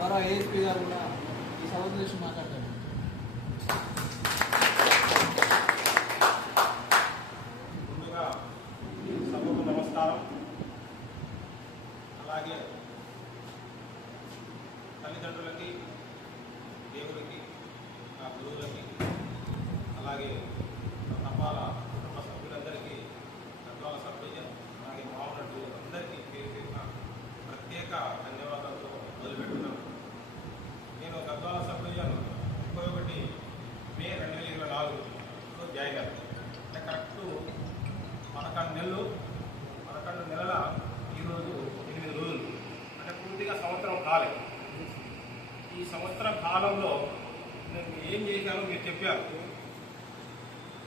ద్వారా ఏఎస్పీ గారు కూడా ఈ సభ గురించి మాట్లాడతారు. ముందుగా సభకు నమస్కారం. అలాగే తల్లిదండ్రులకి, దేవుడికి, నా గురువులకి, అలాగే తపాల కుటుంబ సభ్యులందరికీ, గద్వాల సభ్యులు, అలాగే మామూలు అందరికీ పేరున ప్రత్యేక ధన్యవాదాలతో మొదలుపెడుతున్నాను. నేను గద్వాల సభ్యులు 31 మే 2024 జాయిన్ అయ్యాను. అంటే కరెక్ట్ 11 నెలల ఈరోజు 8 రోజులు, అంటే పూర్తిగా సంవత్సరం కాలేదు. ఈ సంవత్సరం కాలంలో నేను ఏం చేశానో మీరు చెప్పారు,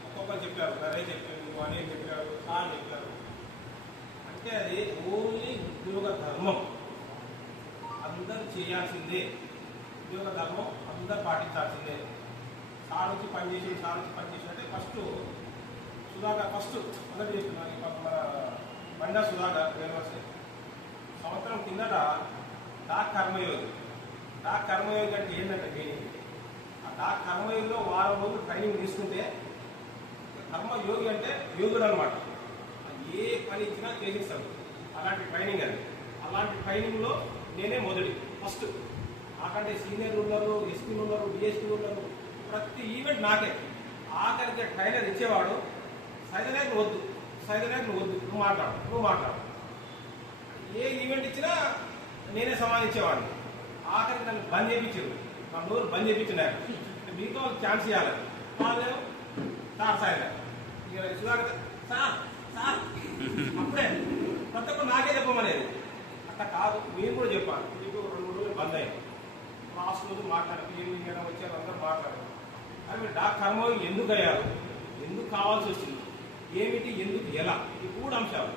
ఒక్కొక్కరు చెప్పారు, సరే చెప్పారు, అనే చెప్పారు, అని చెప్పారు. అంటే అది ఓన్లీ ఉద్యోగ ధర్మం, అందరూ చేయాల్సిందే. ఉద్యోగ ధర్మం అందరూ పాటించాల్సిందే. సార్ వచ్చి పనిచేసి అంటే ఫస్ట్ సుధాకర్ మొదటి చేస్తున్నాను. మన బండా సుధాకర్ యూనివర్సిటీ సంవత్సరం కిందట డాక్ కర్మయోగి అంటే ఏంటంటే మీనింగ్, ఆ డాక్ కర్మయోగిలో వారం రోజులు ట్రైనింగ్ తీసుకుంటే కర్మయోగి అంటే యోగుడు అనమాట. ఏ పని ఇచ్చినా చేసిస్తాడు, అలాంటి ట్రైనింగ్ అది. అలాంటి ట్రైనింగ్లో నేనే ఫస్ట్. నాకంటే సీనియర్లు ఉన్నారు, ఎస్పీలు ఉన్నారు, డిఎస్పీలు ఉన్నారు. ప్రతి ఈవెంట్ నాకే. ఆఖరికి ట్రైనర్ ఇచ్చేవాడు, సైదనాయకులు వద్దు, నువ్వు మాట్లాడు. ఏ ఈవెంట్ ఇచ్చినా నేనే సమాధించేవాడిని. ఆఖరికి నన్ను బంద్ చేయించారు, నా నోరు బంద్ చేయించినారు. మీతో ఛాన్స్ ఇవ్వాలి. వాళ్ళు సార్ సుధాకర్ సార్ అప్పుడే ప్రతి ఒక్కరు నాకే చెప్పమనేది. అట్లా కాదు, నేను కూడా చెప్పాను. మీకు 2-3 రోజులు బంద్ అయ్యింది. లాస్ట్ రోజు మాట్లాడారు, ఏమైనా వచ్చారు, అందరూ మాట్లాడారు. అది మీరు డాక్ కర్మయోగి ఎందుకు అయ్యారు, ఎందుకు కావాల్సి వచ్చింది, ఏమిటి, ఎందుకు, ఎలా, ఈ 3 అంశాలు.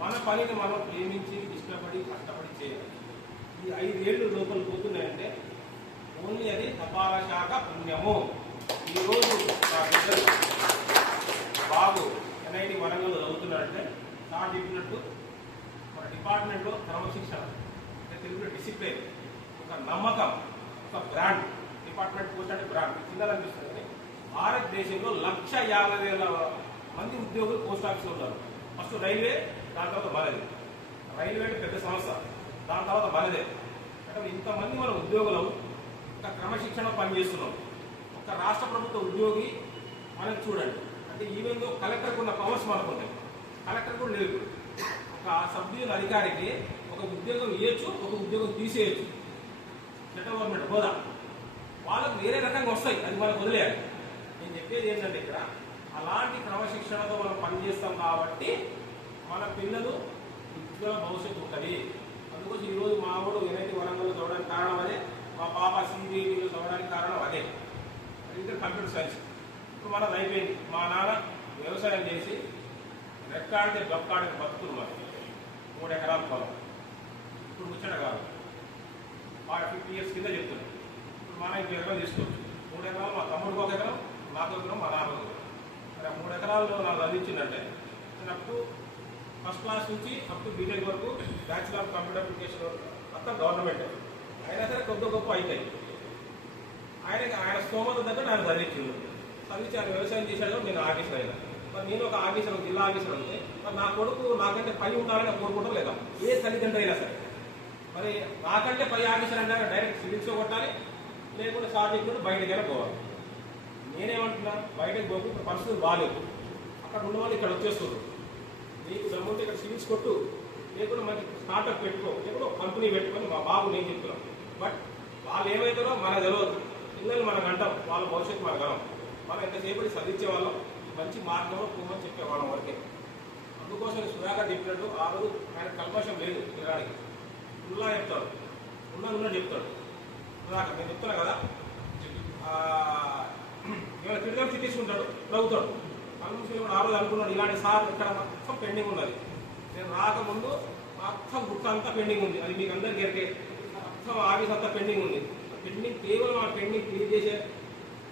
మన పనిని మనం ప్రేమించి ఇష్టపడి కష్టపడి చేయాలి. ఈ 5 ఏళ్ళు లోపల పోతున్నాయంటే ఓన్లీ అది తపాలా శాఖ పుణ్యము. ఈరోజు నా బిడ్డలు బాబు NIT వరంగల్లో చదువుతున్నాడంటే సార్ చెప్పినట్టు మన డిపార్ట్మెంట్లో క్రమశిక్షణ, అంటే తెలుగులో డిసిప్లిన్, ఒక నమ్మకం, ఒక బ్రాండ్. డిపార్ట్మెంట్ పోస్ట్ అంటే బ్రాండ్ చిన్నది అనిపిస్తుంది, కానీ భారతదేశంలో 1,50,000 మంది ఉద్యోగులు పోస్ట్ ఆఫీస్లో ఉన్నారు. ఫస్ట్ రైల్వే, దాని తర్వాత మనది. రైల్వే అంటే పెద్ద సంస్థ, దాని తర్వాత మనదే. అంటే ఇంతమంది మన ఉద్యోగులు ఒక క్రమశిక్షణ పనిచేస్తున్నాం. ఒక రాష్ట్ర ప్రభుత్వ ఉద్యోగి మనకు చూడండి, అంటే ఈవెన్ కలెక్టర్కి ఉన్న పవర్స్ మనకు ఉన్నాయి, కలెక్టర్ కూడా లేదు. ఒక సభ్యుల అధికారికి ఒక ఉద్యోగం ఇవ్వచ్చు, ఒక ఉద్యోగం తీసేయచ్చు. సెంట్రల్ గవర్నమెంట్ హోదా వాళ్ళకు వేరే రకంగా వస్తాయి, అది మనకు వదిలేయాలి. నేను చెప్పేది ఏంటంటే ఇక్కడ అలాంటి క్రమశిక్షణతో మనం పనిచేస్తాం కాబట్టి మన పిల్లలు ఉజ్వల భవిష్యత్తు ఉంటుంది. అందుకోసం ఈరోజు మా ఊరు NIT వరంగల్లో చదవడానికి కారణం అదే, మా పాప CBSEలో చదవడానికి కారణం అదే. ఇద్దరు కంప్యూటర్ సైన్స్. ఇప్పుడు మనది అయిపోయింది. మా నాన్న వ్యవసాయం చేసి రెక్కాడితే డొక్కాడితే బతుకున్నారు. 3 ఎకరాల పొలం. ఇప్పుడు ముచ్చట కాదు, 50 years కింద చెప్తున్నాను. ఇప్పుడు మన 2 ఎకరాలు తీసుకోవచ్చు. 3 ఎకరాలు మా తమ్ముడికి 1 ఎకరం, నాకు 1 ఎకరం, మా నాన్నకు 1 ఎకరం. మరి 3 ఎకరాల్లో నాకు అందించిందంటే నాకు ఫస్ట్ క్లాస్ నుంచి అప్ టు బీటెక్ వరకు బ్యాచులర్ ఆఫ్ కంప్యూటర్ అప్లికేషన్ మొత్తం గవర్నమెంట్. అయినా సరే కొద్ది గొప్ప అవుతాయి. ఆయన స్తోమత దగ్గర ఆయన చదివించింది. ఆయన వ్యవసాయం చేశాడు, నేను ఆఫీసర్ అయినా. మరి నేను ఒక ఆఫీసర్, జిల్లా ఆఫీసర్ అంటే మరి నా కొడుకు నాకంటే పై ఉండాలని కోరుకుంటాం లేదా? ఏ తల్లిదండ్రులు అయినా సరే. మరి నాకంటే పై ఆఫీసర్ అంటే డైరెక్ట్ సివిల్స్లో కొట్టాలి, లేకుంటే సార్ చెప్పినట్టు బయటకైనా పోవాలి. నేనేమంటున్నా, బయటకు పోకు, ఇప్పుడు పరిస్థితులు బాగాలేవు. అక్కడ ఉన్న వాళ్ళు ఇక్కడ వచ్చేస్తున్నారు. నీకు దమ్ముంటే ఇక్కడ సివిల్స్ కొట్టు, లేకుండా మంచి స్టార్ట్అప్ పెట్టుకో, లేకుండా ఒక కంపెనీ పెట్టుకొని మా బాబు నేను చెప్తున్నాను. బట్ వాళ్ళు ఏమవుతారో మనకు తెలియదు. పిల్లలు మనకు అంటాం, వాళ్ళ భవిష్యత్తు మనకు గలం. మనం ఎంతసేపటి చదివించే వాళ్ళం, మంచి మార్గంలో పోమని చెప్పేవాళ్ళం వరకే. అందుకోసం సుధాకర్ చెప్పినట్టు ఆ రోజు ఆయన కల్పషం లేదు పిల్లగాడికి. ఫుల్లా చెప్తాడు, ఉన్నది చెప్తాడు. సుధాకర్ నేను చెప్తున్నా కదా, ఏమైనా తిరిగి చిట్టించుకుంటాడు, నవ్వుతాడు. కల్పషం కూడా ఆ రోజు అనుకున్నాడు, ఇలాంటి సార్ ఇక్కడ మొత్తం పెండింగ్ ఉన్నది. నేను రాకముందు మొత్తం బుక్ అంతా పెండింగ్ ఉంది, అది మీకు అందరికీ ఎరికే. మొత్తం ఆఫీస్ అంతా పెండింగ్ ఉంది. పెండింగ్ కేవలం ఆ పెండింగ్ క్లియర్ చేసే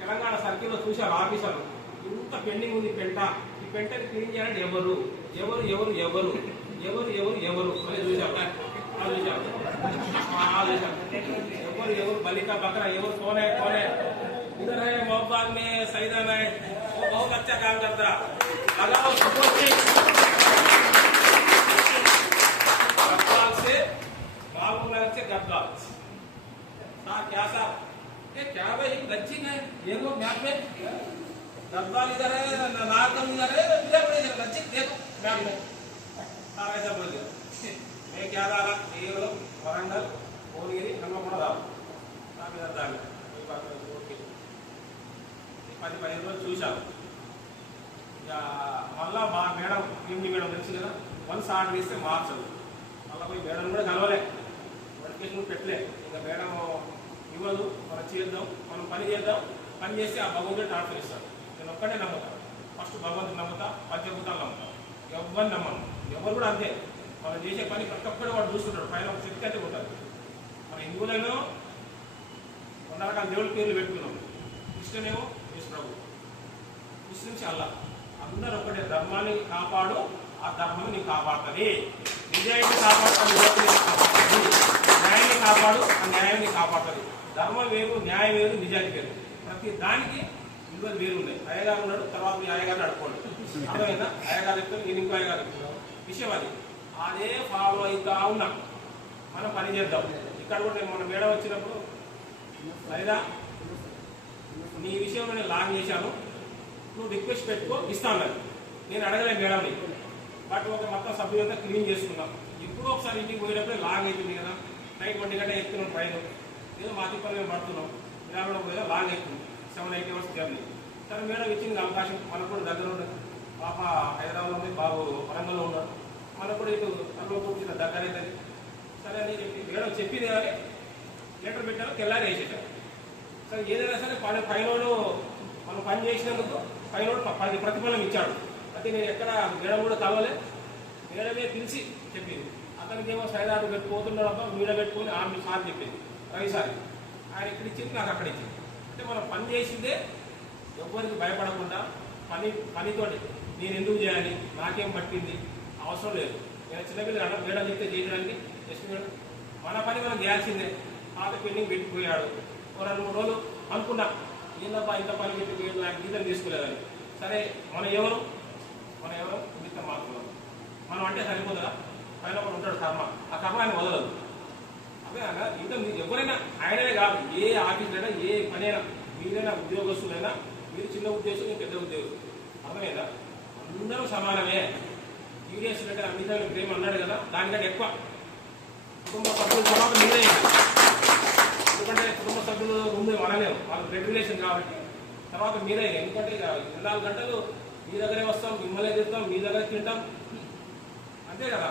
తెలంగాణ సర్కిల్లో చూశారు ఆఫీసర్లు. ఇంత పెండింగ్ ఉంది పెంట, ఈ పెంటని క్లీన్ చేయాలంటే ఎవరు ఎవరు ఎవరు ఎవరు ఎవరు ఎవరు ఎవరు అని చూశారు. ఎవరు बलि का बकरा ఎవరు कौन है इधर है मोहब्बत में सईदान है वो बहुत अच्छा काम करता लगाओ सपोर्ट गद्दाल से मालूम से गद्दाल क्या साहब ये क्या भाई लज्जिंग है ये लोग मैप में गद्दाल इधर है नागम इधर है लज्जिंग देखो मैप में ऐसा बोल दिया मैं क्या डाला ये लोग वरंगल भुवनगिरी हनुमకొండ రావు నాకు ఇద్దరు దాని 10-15 రోజులు చూశాను ఇక మళ్ళా మా మేడం ఈవినింగ్ మేడం తెలుసు కదా వన్స్ ఆర్డర్ ఇస్తే మార్చదు మళ్ళీ పోయి మేడం కూడా కలవలే నోటిఫికేషన్ పెట్టలే ఇంకా మేడం ఇవ్వదు మనం చేద్దాం మనం పని చేద్దాం పని చేస్తే ఆ భగవంతుడు ట్రాన్స్ఫర్ ఇస్తాడు నేను ఒక్కడే నమ్ముతాను ఫస్ట్ భగవంతుడు నమ్ముతా పంచభూతాలు నమ్ముతాను ఎవరిని నమ్మను ఎవరు కూడా అంతే మనం చేసే పని ప్రతి ఒక్కడు వాడు చూస్తుంటాడు పైన ఒక శక్తి అయితే ఉంటుంది మన హిందువులను 100 రకాల దేవుళ్ళ పేర్లు పెట్టుకున్నాం క్రిస్టియన్ ఏమో యేసు ప్రభు ముస్లిమ్స్ అల్లా అందరూ ఒకటే ధర్మాన్ని కాపాడు ఆ ధర్మాన్ని నీకు కాపాడుతుంది నిజాయితీ కాపాడుతుంది న్యాయాన్ని కాపాడు ఆ న్యాయాన్ని కాపాడుతుంది ధర్మం వేరు న్యాయం వేరు నిజాయితీ వేరు ప్రతి దానికి విలువలు వేరు ఉన్నాయి అయ్యగారు ఉన్నాడు తర్వాత మీ అయ్యగారిని అడుకోండి అర్థమైందా అయ్యగారు చెప్తాను నేను ఇంకో అయ్యగారు విషయం అది అదే ఫాలో అవుతా ఉన్నాం మనం పని చేద్దాం ఇక్కడ కూడా నేను మన మేడం వచ్చినప్పుడు లేదా నీ విషయంలో నేను లాగ్ చేశాను నువ్వు రిక్వెస్ట్ పెట్టుకో ఇస్తాను నేను అడగలేదు మేడంని బట్ ఒక మొత్తం సభ్యులంతా క్లీన్ చేసుకున్నాం ఇప్పుడు ఒకసారి ఇంటికి పోయేటప్పుడే లాగ్ అవుతుంది కదా నైట్ 1 గంట ఎక్కుతున్నాం ట్రైన్ ఏదో మా తిప్పలు మేము పడుతున్నాం గ్రామంలో పోయేదో లాగ్ అవుతుంది 7-8 అవర్స్ జర్నీ సరే మేడం ఇచ్చింది అవకాశం మనకు కూడా దగ్గర ఉండదు పాప హైదరాబాద్లో ఉంది బాబు వరంగల్లో ఉన్నాడు మనకు కూడా ఇటు తనలో కూర్చున్న దగ్గర అవుతుంది సరే అని చెప్పి మేడం చెప్పింది కానీ లెటర్ పెట్టారు తెల్లారి వేసేటారు సరే ఏదైనా సరే పైనోడు మనం పని చేసినందుకు పైనోడు 10 ప్రతిఫలం ఇచ్చాడు అయితే నేను ఎక్కడ మేడం కూడా కలవలే మేడమే పిలిచి చెప్పింది అతనికి ఏమో సైదాటు పెట్టుకుపోతున్నాడబ్బా మీడ పెట్టుకుని ఆమె సార్ చెప్పింది రవి సార్ ఆయన ఇక్కడ ఇచ్చింది నాకు అక్కడ ఇచ్చింది అంటే మనం పని చేసిందే ఎవరికి భయపడకుండా పనితోటి నేను ఎందుకు చేయాలి నాకేం పట్టింది అవసరం లేదు నేను చిన్నపిల్లలు మేడం చెప్తే చేయడానికి జస్ట్ మేడం మన పని మనం చేయాల్సిందే పాత పెండింగ్ పెట్టిపోయాడు 2-3 రోజులు అనుకున్నా ఏందబ్బా ఇంత పని పెట్టిపోయాడు నాకు గీతలు తీసుకోలేదని సరే మనం ఎవరు ఇంత మాత్రం మనం అంటే సరిపోతుందా పైన ఒకటి ఉంటాడు కర్మ ఆ కర్మ ఆయన వదలదు అదే అన్న ఇంత ఎవరైనా ఆయననే కాదు ఏ ఆఫీసులైనా ఏ పనైనా మీరైనా ఉద్యోగస్తులైనా మీరు చిన్న ఉద్యోగం పెద్ద ఉద్యోగం అర్థమైందా అందరూ సమానమే యూరియస్ అంటే అమితా ప్రేమ అన్నాడు కదా దానికంటే ఎక్కువ కుటుంబ సభ్యుల తర్వాత మీరే ఎందుకంటే కుటుంబ సభ్యులు ముందు మనలేము వాళ్ళ బ్లడ్ రిలేషన్ కాబట్టి తర్వాత మీరే ఎందుకంటే 24 గంటలు మీ దగ్గరే వస్తాం మిమ్మల్ని తింటాం మీ దగ్గర తింటాం అంతే కదా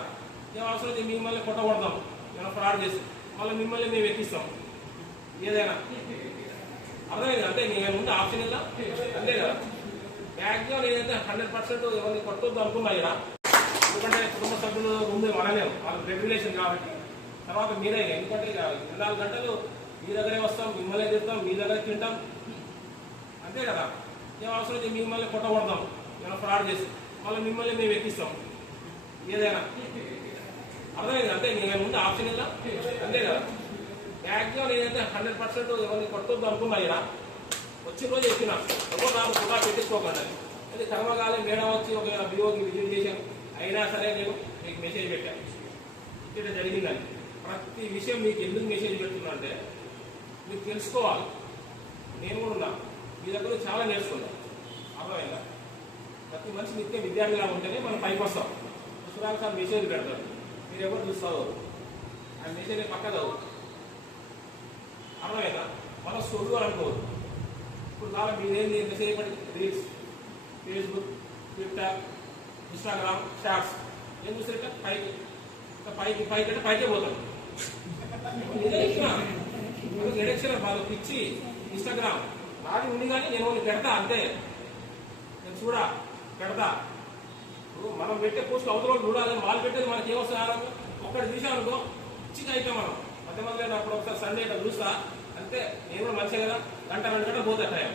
ఏం అవసరం లేదు మిమ్మల్ని కొట్టకూడదాం ఏమైనా ఫ్రాడ్ చేసి మళ్ళీ మిమ్మల్ని మేము ఎక్కిస్తాం ఏదైనా అర్థమైంది అంతే నేను ముందు ఆప్షన్ ఇద్దాం అంతే కదా మ్యాక్సిమం ఏదైతే 100% ఎవరిని కొట్టొద్దు అనుకున్నా ఇలా ఎందుకంటే కుటుంబ సభ్యులు ముందు మనలేము వాళ్ళ బ్లడ్ రిలేషన్ కాబట్టి తర్వాత మీరే ఎందుకంటే 24 గంటలు మీ దగ్గరే వస్తాం మిమ్మల్ని తింటాం మీ దగ్గర తింటాం అంతే కదా ఏం అవసరం లేదు మిమ్మల్ని కొట్టకూడదాం ఏమైనా ఫ్రాడ్ చేసి మళ్ళీ మిమ్మల్ని మేము ఎక్కిస్తాం ఏదైనా అర్థమైంది అంతే నేను ముందు ఆప్షన్ ఇద్దాం అంతే కదా మ్యాక్సిమం ఏదైతే 100% ఎవరిని కొట్టొద్దు అనుకున్నా ఇలా వచ్చిన రోజు ఎక్కినా ఎవరు నాకు కూడా పెట్టించుకోకండి అది కర్మకాలం మేడం వచ్చి ఒక బిఓకి విజిట్ చేశాను అయినా సరే నేను మీకు మెసేజ్ పెట్టాను ఇక్కడ జరిగిందని ప్రతి విషయం మీకు ఎందుకు మెసేజ్ పెడుతున్నా అంటే మీకు తెలుసుకోవాలి నేను కూడా ఉన్నా మీ దగ్గర చాలా నేర్చుకున్నాను అర్థమైందా ప్రతి మనిషి నిత్యం విద్యార్థిగా ఉంటేనే మనం పైకి వస్తాం పుస్తకాలు సార్ మెసేజ్ పెడతారు మీరు ఎవరు చూస్తావు ఆ మెసేజ్ పక్క చదువు అర్థమైందా మన సొల్లు అనుకోవద్దు ఇప్పుడు చాలా మీరేంది మెసేజ్ పడి reels Facebook Twitter Instagram shorts ఏం చూస్తే పైకి అంటే పైకే పోతాడు ఎలక్షన్ బాగా పిచ్చి ఇన్స్టాగ్రామ్ రాజు ఉంది కానీ నేను పెడతా అంతే నేను పెడతా మనం పెట్టే పోస్ట్ అవతల చూడాలి వాళ్ళు పెట్టేది మనకి ఏమొస్తారు ఒక్కటి చూసామనుకో పిచ్చిగా అయిపోయాం మనం మధ్య అప్పుడు ఒకసారి సండే చూస్తా అంతే నేను కూడా మంచిగా కదా 1-2 గంటలు పోతా టైం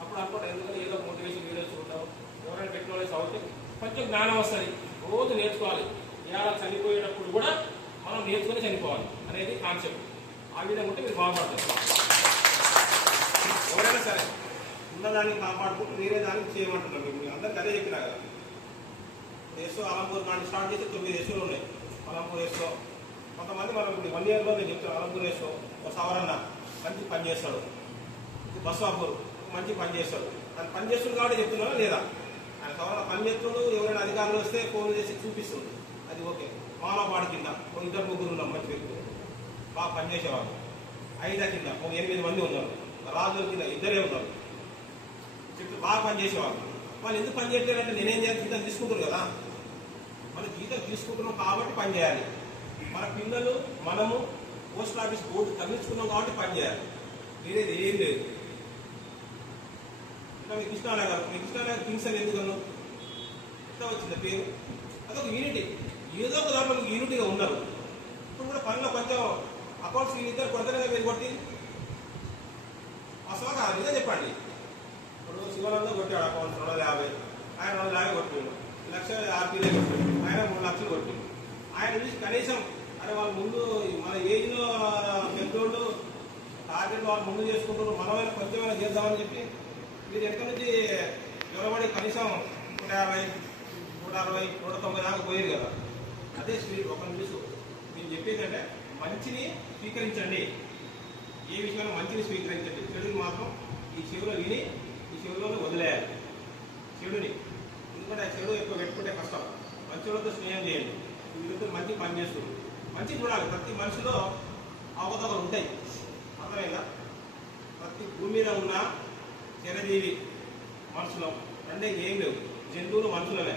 అప్పుడు అనుకోండి ఎందుకంటే ఏదో మోటివేషన్ వీడియోస్ చూడటం ఎవరైనా టెక్నాలజీ అవుతే కొంచెం జ్ఞానం వస్తుంది రోజు నేర్చుకోవాలి ఇవాళ చనిపోయేటప్పుడు కూడా మనం నేర్చుకుని చనిపోవాలి అనేది కాన్సెప్ట్. ఆ విధంగా ఉంటే మీరు బాగుపడతారు. ఎవరైనా సరే ఉన్నదాన్ని కాపాడుకుంటూ వేరే దానికి చేయమంటున్నాం. మీకు అందరికీ అదే చెప్పినా కదా. ఎస్ఓ అలంపూర్ నాటి స్టార్ట్ చేసి 9 ఎస్ఓలు ఉన్నాయి. అలంపూర్ ఎస్ఓ కొంతమంది మనం ఇప్పుడు 1 ఇయర్లో నేను చెప్తాను. అలంపూర్ ఎస్ఓ ఒక సవరన్న మంచి పని చేస్తాడు. బస్వాపూర్ మంచి పని చేస్తాడు. ఆయన పని చేస్తుంది కాబట్టి చెప్తున్నారా లేదా? ఆయన సవరణ పని చేస్తుండు. ఎవరైనా అధికారులు వస్తే ఫోన్ చేసి చూపిస్తుంది, అది ఓకే. మానవపాడు కింద ఒక 2-3 ఉన్నాం మంచి వ్యక్తులు, బాగా పనిచేసేవాళ్ళు. 5 కింద ఒక 8 మంది ఉన్నారు. రాజుల కింద 2 ఉన్నారు. చెప్తే బాగా పనిచేసేవాళ్ళు. వాళ్ళు ఎందుకు పని చేయట్లేదంటే నేనేం చేయాలి, జీతం తీసుకుంటారు కదా. మనం జీతం తీసుకుంటున్నాం కాబట్టి పని చేయాలి. మన పిల్లలు మనము పోస్ట్ ఆఫీస్ బోర్డు తగ్గించుకున్నాం కాబట్టి పని చేయాలి. వేరేది ఏం లేదు. కృష్ణానగర్ కృష్ణానగర్ కింగ్స్ అని ఎందుకు అన్నావు? ఎట్లా వచ్చింది పేరు? అదొక యూనిటీ. ఏదో ఒక దాంట్లో యూనిటీగా ఉన్నారు. ఇప్పుడు కూడా పనిలో కొంచెం అకౌంట్స్ వీళ్ళిద్దరు కొడతానే మీరు కొట్టి అసలు కాదు. ఇదే చెప్పండి. ఇప్పుడు శివనంలో కొట్టాడు అకౌంట్స్ 250, ఆయన 250 కొట్టాడు. 1,00,000 ఆర్పీలే కొట్టాడు. ఆయన 3 లక్షలు కొట్టాడు. ఆయన చూసి కనీసం అరే వాళ్ళ ముందు మన ఏజ్లో పెద్దోళ్ళు టార్గెట్ వాళ్ళు ముందు చేసుకుంటారు, మనమైనా కొంచెమైనా చేద్దామని చెప్పి మీరు ఎక్కడి నుంచి నిలబడి కనీసం 150, 160, 190 దాకా పోయారు కదా. అదే స్పీడ్ ఒక నిమిషం. నేను చెప్పేదంటే మంచిని స్వీకరించండి. ఏ విషయంలో మంచిని స్వీకరించండి. చెడుని మాత్రం ఈ చెవులో విని ఈ చెవులోనే వదిలేయాలి చెడుని. ఎందుకంటే ఆ చెడు ఎక్కువ పెట్టుకుంటే కష్టం. మంచితో స్నేహం చేయండి. వీళ్ళతో మంచి పని చేస్తుంది. మంచి చూడాలి. ప్రతి మనిషిలో అవకతవకలు ఉంటాయి. అర్థమైందా? ప్రతి భూమి మీద ఉన్న చిరజీవి మనుషులు అంటే ఏం లేవు. జంతువులు మనుషులనే.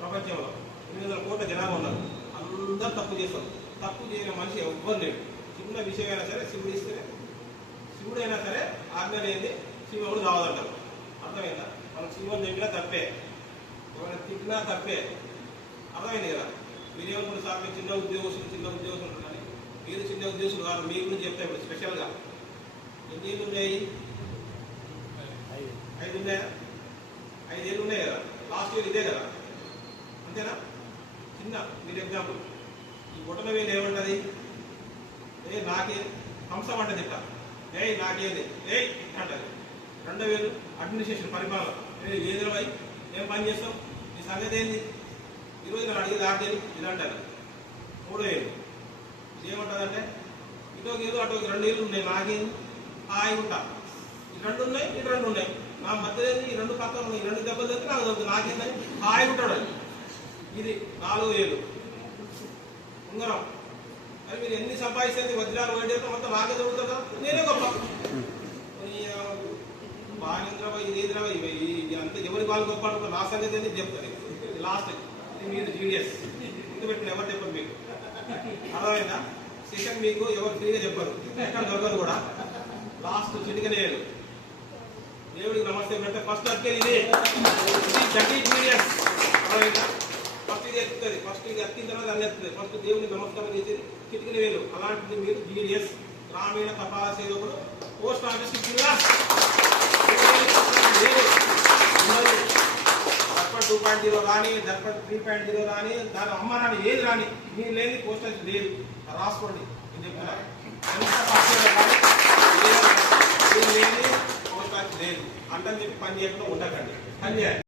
ప్రపంచంలో 800 కోట్ల జనాభా ఉన్నారు. అందరూ తప్పు చేస్తారు. తప్పు చేయని మనిషి ఎవ్వరు లేడు. చిన్న విషయం అయినా సరే శివుడు ఇస్తే, శివుడైనా సరే ఆజ్ఞ లేని శివుడు కావాలంటారు. అర్థమైందా? మనం శివుని చెప్పినా తప్పే, ఎవరైనా తిట్టినా తప్పే. అర్థమైంది కదా? మీరేమనుకుంటే సార్ మీరు చిన్న ఉద్యోగస్తులు కానీ మీరు చిన్న ఉద్యోగస్తులు కాదు. మీ గురించి చెప్తే ఇప్పుడు స్పెషల్గా ఎన్ని ఏళ్ళు ఉన్నాయి? 5 ఉన్నాయా? 5 ఏళ్ళు ఉన్నాయి కదా. లాస్ట్ ఇయర్ ఇదే కదా, అంతేనా? చిన్న మీరు ఎగ్జాంపుల్ ఈ బొట్టన వేలు ఏమంటది? నాకే హంసం అంటది. ఇట్లా నాకేది అంటది. 2,000 అడ్మినిస్ట్రేషన్ పరిపాలన. ఏది 20 ఏం పని చేస్తాం? ఈ సంగతి ఏంది? ఈరోజు నేను అడిగేది 6 ఇలా అంటారు. 3,000 ఏమంటుందంటే ఇటో ఏదో అటు 2 ఏళ్ళు ఉన్నాయి. నాకేది హాయి ఉంటా. ఈ 2 ఉన్నాయి, ఇటు 2 ఉన్నాయి. నా మధ్య ఈ 2 పక్కన ఉన్నాయి. 2 దెబ్బలు తెస్తే నాకు చదువుతుంది. నాకేందని హాయి ఉంటాడు. ఇది 4,000 ఉంగరం. మరి మీరు ఎన్ని సంపాదిస్తే వజ్రాలు వైద్యులతో మొత్తం నాకే చదువుతుందా? నేనే గొప్ప. బాగా ఇది అంతే. ఎవరికి వాళ్ళు గొప్ప అనుకో. నా సంగతి ఏంటి చెప్తారు లాస్ట్. మీరు జీడిఎస్ ముందు పెట్టిన ఎవరు చెప్పరు మీకు. అర్థమైందా? సెషన్ మీకు ఎవరు ఫ్రీగా చెప్పరు. ఎక్కడ దొరకదు కూడా. లాస్ట్ చిటికనేయాలి. దేవుడికి నమస్తే అంటే ఫస్ట్ అక్కేది ఇది. జీడిఎస్ అర్థమైందా? ఫస్ట్ ఇది ఎత్తుతుంది. ఫస్ట్ ఇది ఎత్తిన తర్వాత అన్ని ఎత్తుంది. ఫస్ట్ దేవుడికి నమస్కారం చేసేది చిటికని వేలు. అలాంటిది మీరు జీడిఎస్ గ్రామీణ తపాలా సేవకుడు పోస్ట్ ఆఫీస్ జిల్లా 2.0 రాని, 3.0 రాని, దాని అమ్మ రాని, ఏది రాని, మీరు లేని పోస్ట్ ఆఫీస్ లేదు. రాసుకోండి. నేను చెప్తున్నా లేని పోస్ట్ ఆఫీస్ లేదు అంటని చెప్పి పని చేయకుండా ఉండకండి. పని చేయాలి.